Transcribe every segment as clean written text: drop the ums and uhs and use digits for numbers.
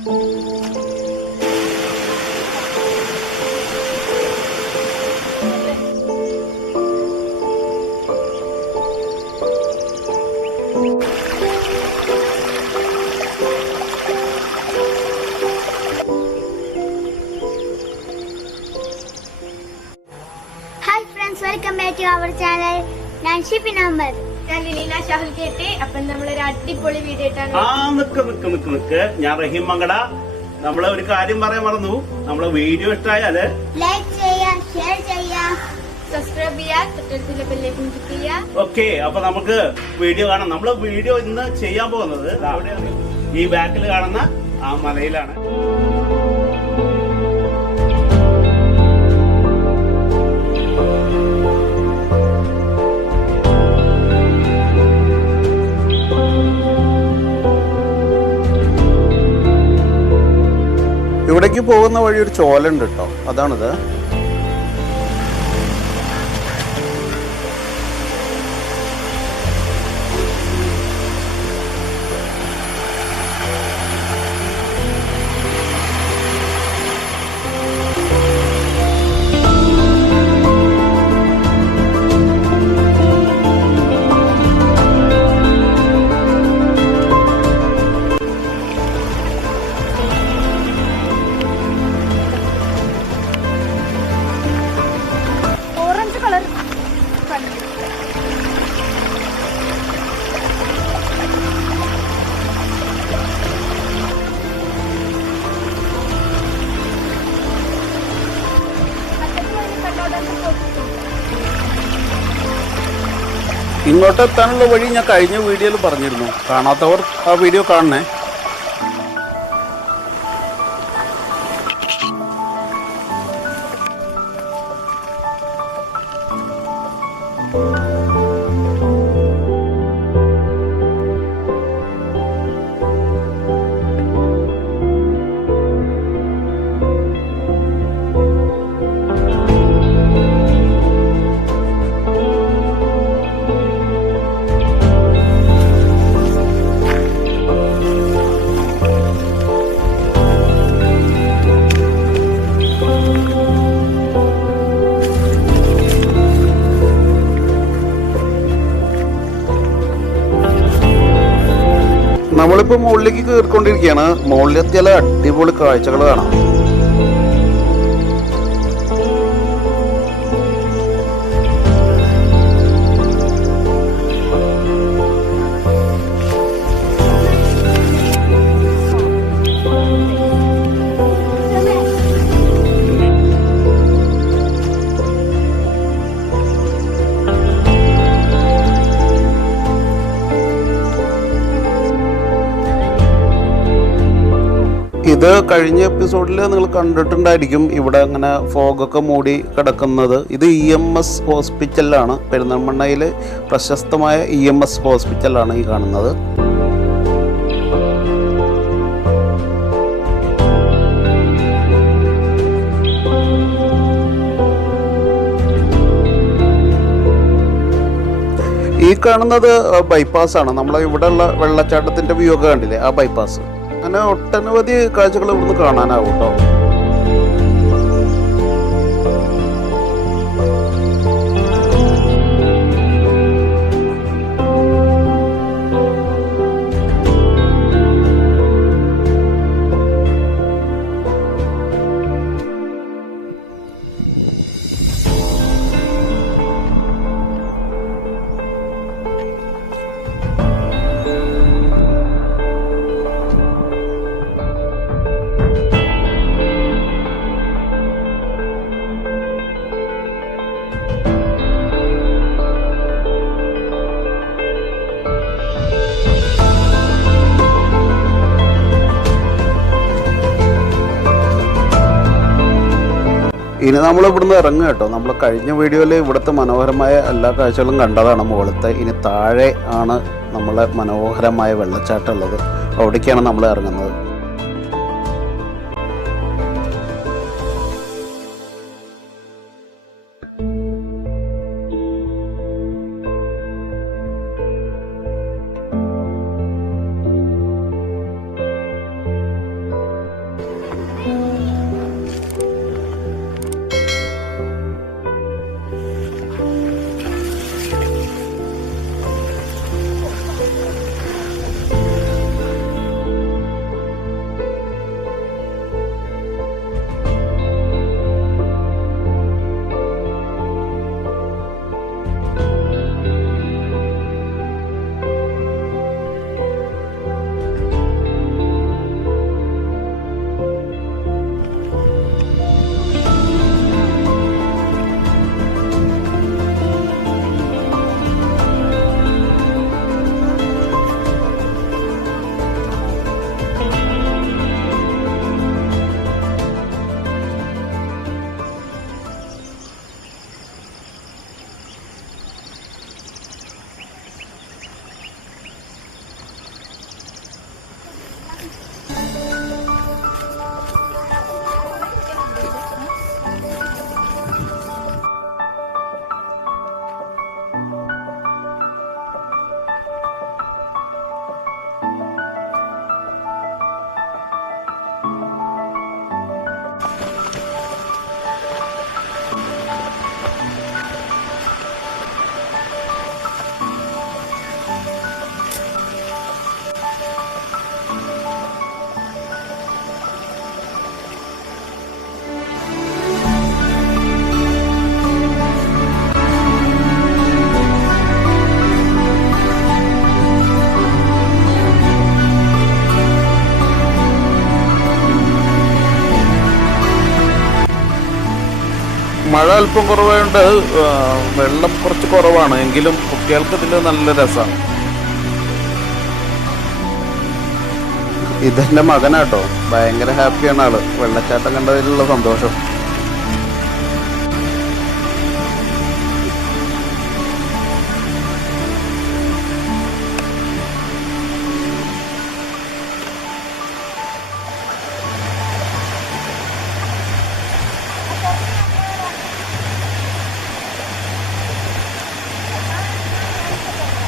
Welcome back to our channel. Nancy number. അപ്പം നമ്മളൊരു അടിപൊളി വീഡിയോ ഇട്ടാണ്. നിക്ക് ഞാൻ റഹീം മങ്കട. നമ്മളെ ഒരു കാര്യം പറയാൻ മറന്നു. നമ്മളെ വീഡിയോ ഇഷ്ടമായാല് ലൈക്ക് ചെയ്യാ, ഷെയർ ചെയ്യാ, സബ്സ്ക്രൈബ് ചെയ്യാ, തൊട്ടടുത്തുള്ള ബെല്ലൈക്കൺ ക്ലിക്ക് ചെയ്യാ. ഓക്കെ, അപ്പൊ നമുക്ക് വീഡിയോ കാണാം. നമ്മള് വീഡിയോ ഇന്ന് ചെയ്യാൻ പോകുന്നത് അവിടെയാണ്, ഈ ബാക്കിൽ കാണുന്ന ആ മലയിലാണ്. ഇവിടേക്ക് പോകുന്ന വഴി ഒരു ചോലുണ്ട് കേട്ടോ, അതാണിത്. ഇങ്ങോട്ട് എത്താനുള്ള വഴി ഞാൻ കഴിഞ്ഞ വീഡിയോയിൽ പറഞ്ഞിരുന്നു. കാണാത്തവർ ആ വീഡിയോ കാണണേ. നമ്മളിപ്പോൾ മുകളിലേക്ക് കയറിക്കൊണ്ടിരിക്കുകയാണ്. മുകളിലെത്തിയാൽ അടിപൊളി കാഴ്ചകൾ കാണാം. ഇത് കഴിഞ്ഞ എപ്പിസോഡിൽ നിങ്ങൾ കണ്ടിട്ടുണ്ടായിരിക്കും. ഇവിടെ അങ്ങനെ ഫോഗൊക്കെ മൂടി കിടക്കുന്നത്. ഇത് EMS ഹോസ്പിറ്റലാണ്, പെരിന്തൽമണ്ണയിലെ പ്രശസ്തമായ EMS ഹോസ്പിറ്റലാണ് ഈ കാണുന്നത്. ഈ കാണുന്നത് ബൈപ്പാസാണ്. നമ്മളെ ഇവിടെയുള്ള വെള്ളച്ചാട്ടത്തിൻ്റെ വ്യൂ ഒക്കെ കണ്ടില്ലേ, ആ ബൈപ്പാസ്. അങ്ങനെ ഒട്ടനവധി കാഴ്ചകൾ ഇവിടുന്ന് കാണാനാവും കേട്ടോ. ഇനി നമ്മൾ ഇവിടുന്ന് ഇറങ്ങുക കേട്ടോ. നമ്മൾ കഴിഞ്ഞ വീഡിയോയിൽ ഇവിടുത്തെ മനോഹരമായ എല്ലാ കാഴ്ചകളും കണ്ടതാണ് മുകളിലത്തെ. ഇനി താഴെ ആണ് നമ്മളെ മനോഹരമായ വെള്ളച്ചാട്ടം ഉള്ളത്. അവിടേക്കാണ് നമ്മൾ ഇറങ്ങുന്നത്. മഴ അല്പം കുറവായതുകൊണ്ട് വെള്ളം കുറച്ച് കുറവാണ്, എങ്കിലും കുട്ടികൾക്ക് ഇതിൽ നല്ല രസമാണ്. ഇതെൻ്റെ മകനാട്ടോ, ഭയങ്കര ഹാപ്പിയാണ് ആള് വെള്ളച്ചാട്ടം കണ്ടതിലുള്ള സന്തോഷം.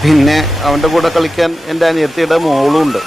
പിന്നെ അവൻ്റെ കൂടെ കളിക്കാൻ എൻ്റെ അനിയത്തിയുടെ മോളും ഉണ്ട്.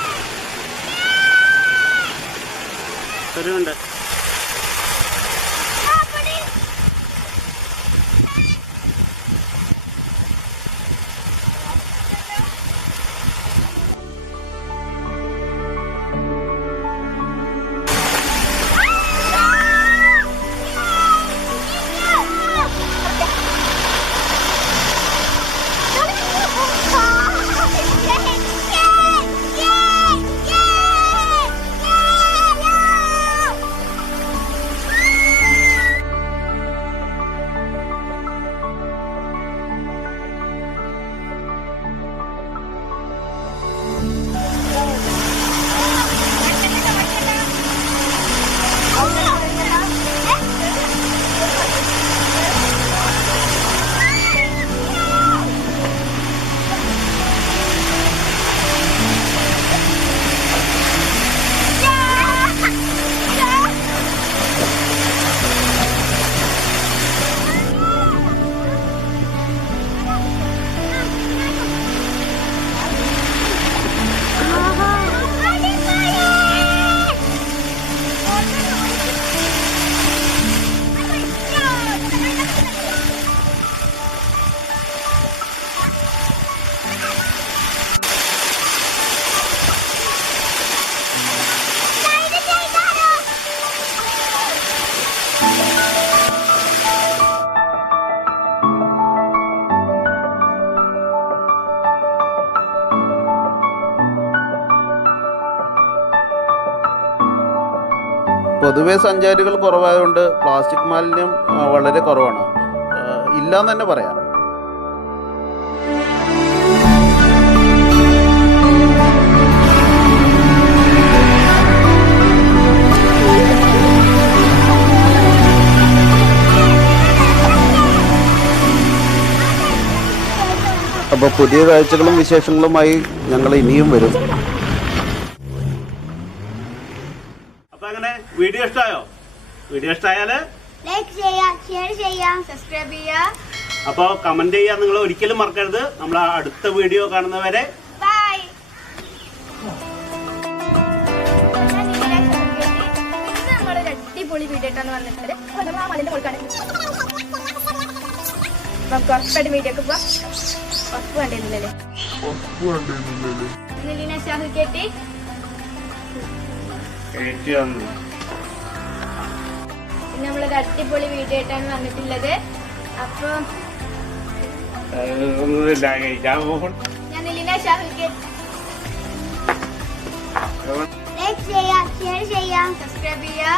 പൊതുവെ സഞ്ചാരികൾ കുറവായതുകൊണ്ട് പ്ലാസ്റ്റിക് മാലിന്യം വളരെ കുറവാണ്, ഇല്ലാന്ന് തന്നെ പറയാം. അപ്പോൾ പുതിയ കാഴ്ചകളും വിശേഷങ്ങളുമായി ഞങ്ങൾ ഇനിയും വരും. അപ്പൊ അങ്ങനെ വീഡിയോ ഇഷ്ടമായോ? വീഡിയോ ഇഷ്ടമായാല് ലൈക്ക് ചെയ്യാ, ഷെയർ ചെയ്യാ, സബ്സ്ക്രൈബ് ചെയ്യുക. അപ്പോൾ കമന്റ് ചെയ്യാൻ നിങ്ങൾ ഒരിക്കലും മറക്കരുത്. നമ്മൾ അടുത്ത വീഡിയോ കാണുന്നവരെ ബൈ. നമ്മളൊരു അടിപൊളി വീഡിയോ ആയിട്ടാണ് വന്നിട്ടുള്ളത്. നമ്മൾ ആ മലിന്റെ കൊടുക്കാണ് നമുക്ക് ഉറപ്പായിട്ട് വീഡിയോക്ക് പോവാം. ഉറപ്പ് വേണ്ടിയിരുന്നില്ലല്ലേ? നെല്ലിന ഷാഹുൽ കേട്ടി പിന്നെ നമ്മളൊരു അടിപൊളി വീഡിയോ ആയിട്ടാണ് വന്നിട്ടുള്ളത്. അപ്പൊ ഞാൻ നെല്ലിന ഷാഹുൽ കേട്ടി. ലൈക്ക് ചെയ്യാ, ഷെയർ ചെയ്യാ, സബ്സ്ക്രൈബ് ചെയ്യുക.